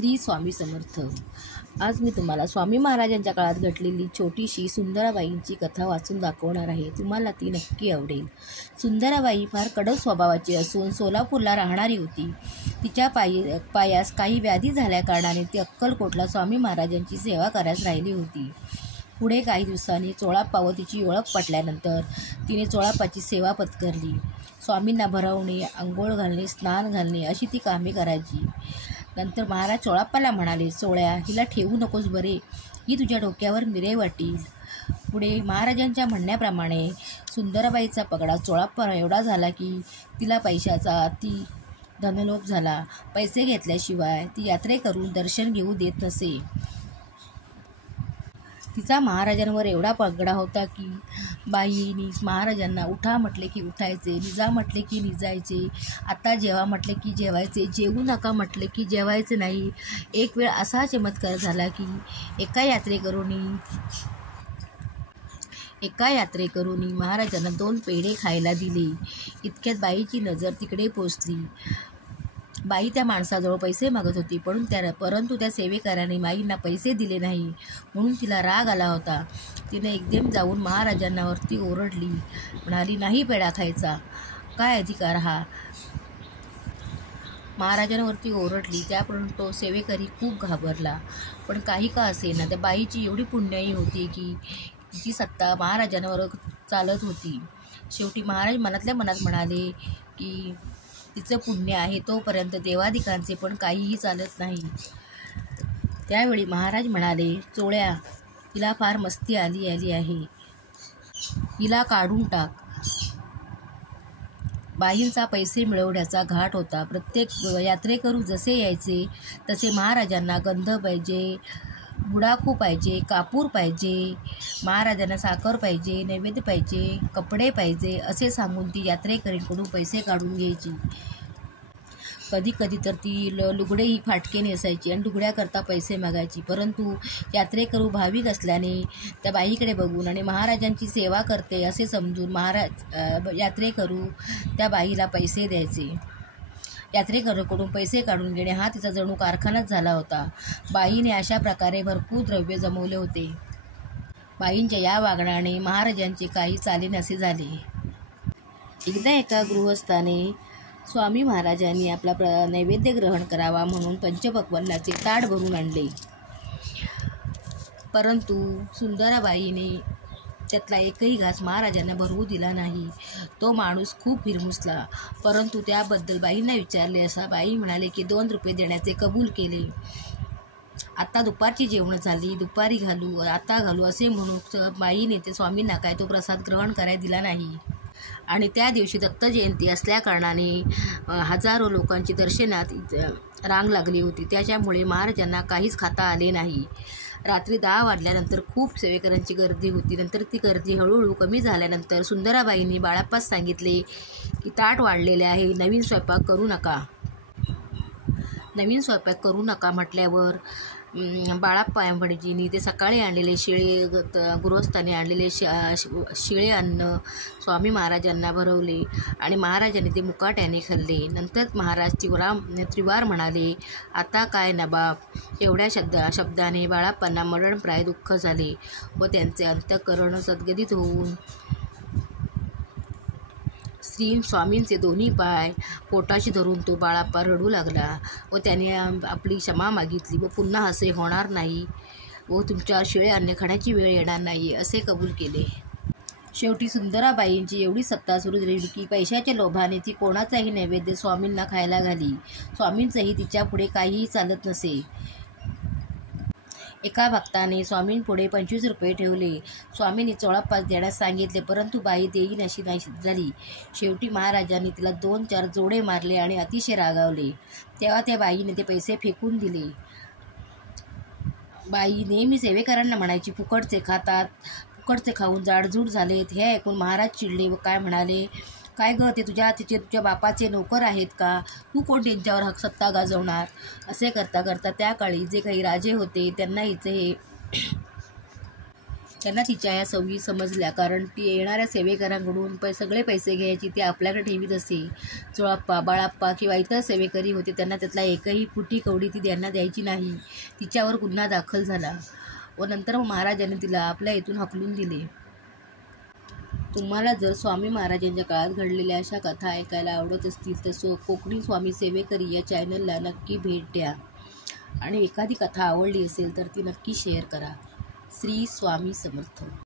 श्री स्वामी समर्थ। आज मी तुम्हाला स्वामी महाराजांच्या काळात घडलेली छोटीशी सुंदराबाईंची कथा वाचून दाखवणार आहे। तुम्हाला ती नक्की आवडेल। सुंदराबाई फार कडक स्वभावाची असून सोलापूरला राहणारी होती। तिच्या पायास काही व्याधी झाल्या कारणाने ती अक्कलकोटला स्वामी महाराजांची सेवा करायला राहिली होती। पुढे काही दिवसांनी चोळाप्पा व तिची ओळख पटल्यानंतर तिने चोळाप्पाची सेवा पत्करली। स्वामींना भरवणे, अंघोळ घालणे, स्नान घालणे अशी ती कामे करायची। नंतर महाराज चोळाप्पाला म्हणाले, चोळ्या, हिला ठेवू नकोस बरे, ही तुझ्या डोक्यावर मिरे वाटील। पुढे महाराजांच्या म्हणण्याप्रमाणे सुंदराबाईचा पगडा चोळाप्पा एवढा झाला की तिला पैशाचा अति धनलोभ झाला। पैसे घेतल्याशिवाय ती यात्रेकरून दर्शन घेऊ देत नसे। तिचा महाराजांवर एवढा पगडा होता की बाईंनी महाराजांना उठा म्हटले की उठायचे, निजा म्हटले की निजायचे, आता जेवा म्हटले की जेवायचे, जेवू नका म्हटले की जेवायचे नाही। एक वेळ असा चमत्कार झाला की एका यात्रेकरूंनी महाराजांना 2 पेढे खायला दिले। इतक्यात बाईची नजर तिकडे पोचली। बाई त्या माणसाजवळ पैसे मागत होती, परंतु त्या सेवेकराने बाईंना पैसे दिले नाही, म्हणून तिला राग आला होता। तिने एकदम जाऊन महाराजांवरती ओरडली, म्हणाली, नाही पेढा खायचा, काय अधिकार हा? महाराजांवरती ओरडली। त्यापर्यंत तो सेवेकरी खूप घाबरला। पण काही का असेना त्या बाईची एवढी पुण्याई होती की तिची सत्ता महाराजांवर चालत होती। शेवटी महाराज मनातल्या मनात म्हणाले की तिचं पुण्य आहे तोपर्यंत देवादिकांचे पण काहीही चालत नाही। त्यावेळी महाराज म्हणाले, चोळ्या, हिला फार मस्ती आली आहे, हिला काढून टाक। बाईंचा पैसे मिळवण्याचा घाट होता। प्रत्येक यात्रेकरू जसे यायचे तसे महाराजांना गंध पाहिजे, बुडाखू पाहिजे, कापूर पाहिजे, महाराजांना साखर पाहिजे, नैवेद्य पाहिजे, कपडे पाहिजे असे सांगून ती यात्रेकरींकडून पैसे काढून घ्यायची। कधी कधी तर ती लुगडेही फाटके नेसायची आणि लुगड्याकरता पैसे मागायची। परंतु यात्रेकरू भाविक असल्याने त्या बाईकडे बघून आणि महाराजांची सेवा करते असे समजून यात्रेकरू त्या बाईला पैसे द्यायचे। यात्रेकरूकडून पैसे काढून घेणे हा तिचा जणू कारखानाच झाला होता। बाईने अशा प्रकारे भरपूर द्रव्य जमवले होते। बाईंच्या या वागण्याने महाराजांचे काही चालेनासे झाले। एकदा एका गृहस्थाने स्वामी महाराजांनी आपला नैवेद्य ग्रहण करावा म्हणून पंचपक्वान्नाचे ताट भरून आणले, परंतु सुंदराबाईने त्यातला एकही घास महाराजांना भरवू दिला नाही। तो माणूस खूप हिरमुसला, परंतु त्याबद्दल बाईंना विचारले असता बाई म्हणाले की 2 रुपये देण्याचे कबूल केले। आता दुपारची जेवण झाली, दुपारी घालू, आता घालू असे म्हणून बाईने ते स्वामींना काय तो प्रसाद ग्रहण करायला दिला नाही। आणि त्या दिवशी दत्त जयंती असल्याकारणाने हजारो लोकांची दर्शनात रांग लागली होती। त्याच्यामुळे महाराजांना काहीच खाता आले नाही। रात्री 10 वाजल्यानंतर खूप सेवेकरांची गर्दी होती। नंतर ती गर्दी हळूहळू कमी झाल्यानंतर सुंदराबाईंनी बाळाप्पास सांगितले की ताट वाढलेले आहे, नवीन स्वयंपाक करू नका म्हटल्यावर बाळाप्पाजींनी ते सकाळी आणलेले गृहस्थाने आणलेले शिळे अन्न स्वामी महाराजांना भरवले आणि महाराजांनी ते मुकाट्याने खाल्ले। नंतर महाराज त्रिवार म्हणाले, आता काय नबाब? एवढ्या शब्दाने बाळाप्पांना मरणप्राय दुःख झाले व त्यांचे अंतःकरण सद्गदित होऊन स्वामींचे दोन्ही पाय पोटाशी धरून तो बाळाप्पा रडू लागला व त्याने आपली क्षमा मागितली व पुन्हा असे होणार नाही व तुमच्यावर शिळे अन्न खाण्याची वेळ येणार नाही असे कबूल केले। शेवटी सुंदराबाईंची एवढी सत्ता सुरू झाली की पैशाच्या लोभाने ती कोणाचाही नैवेद्य स्वामींना खायला घाली। स्वामींचंही तिच्या पुढे काहीही चालत नसे। एका भक्ताने स्वामींपुढे 25 रुपये ठेवले। स्वामींनी चोळाप्पास देण्यास सांगितले, परंतु बाई देईन अशी नाही झाली। शेवटी महाराजांनी तिला 2-4 जोडे मारले आणि अतिशय रागावले। तेव्हा त्या बाईने ते पैसे फेकून दिले। बाई नेहमी सेवेकरांना म्हणायची, फुकटचे खातात, फुकटचे खाऊन जाडजूड झालेत। हे ऐकून महाराज चिडले व काय म्हणाले, काय ग, ते तुझ्या बापाचे नोकर आहेत का? तू कोण त्यांच्यावर सत्ता गाजवणार? असे करता करता त्या काळी जे काही राजे होते त्यांना हिचे त्यांना तिच्या या सवयी समजल्या, कारण ती येणाऱ्या सेवेकरांकडून सगळे पैसे घ्यायची, ते आपल्याकडे ठेवीत असे. चोळाप्पा, बाळाप्पा किंवा इतर सेवेकरी होते, त्यांना त्यातला एकही फुटी कवडी ती त्यांना द्यायची नाही. तिच्यावर गुन्हा दाखल झाला व नंतर महाराजांनी तिला आपल्या इथून हाकलून दिले. तुम्हाला जर स्वामी महाराजांच्या काळात घडलेल्या अशा कथा ऐकायला आवडत असतील तर कोकणी स्वामी सेवेकरी या चॅनलला नक्की भेट द्या आणि एखादी कथा आवडली असेल तर ती नक्की शेअर करा. श्री स्वामी समर्थ.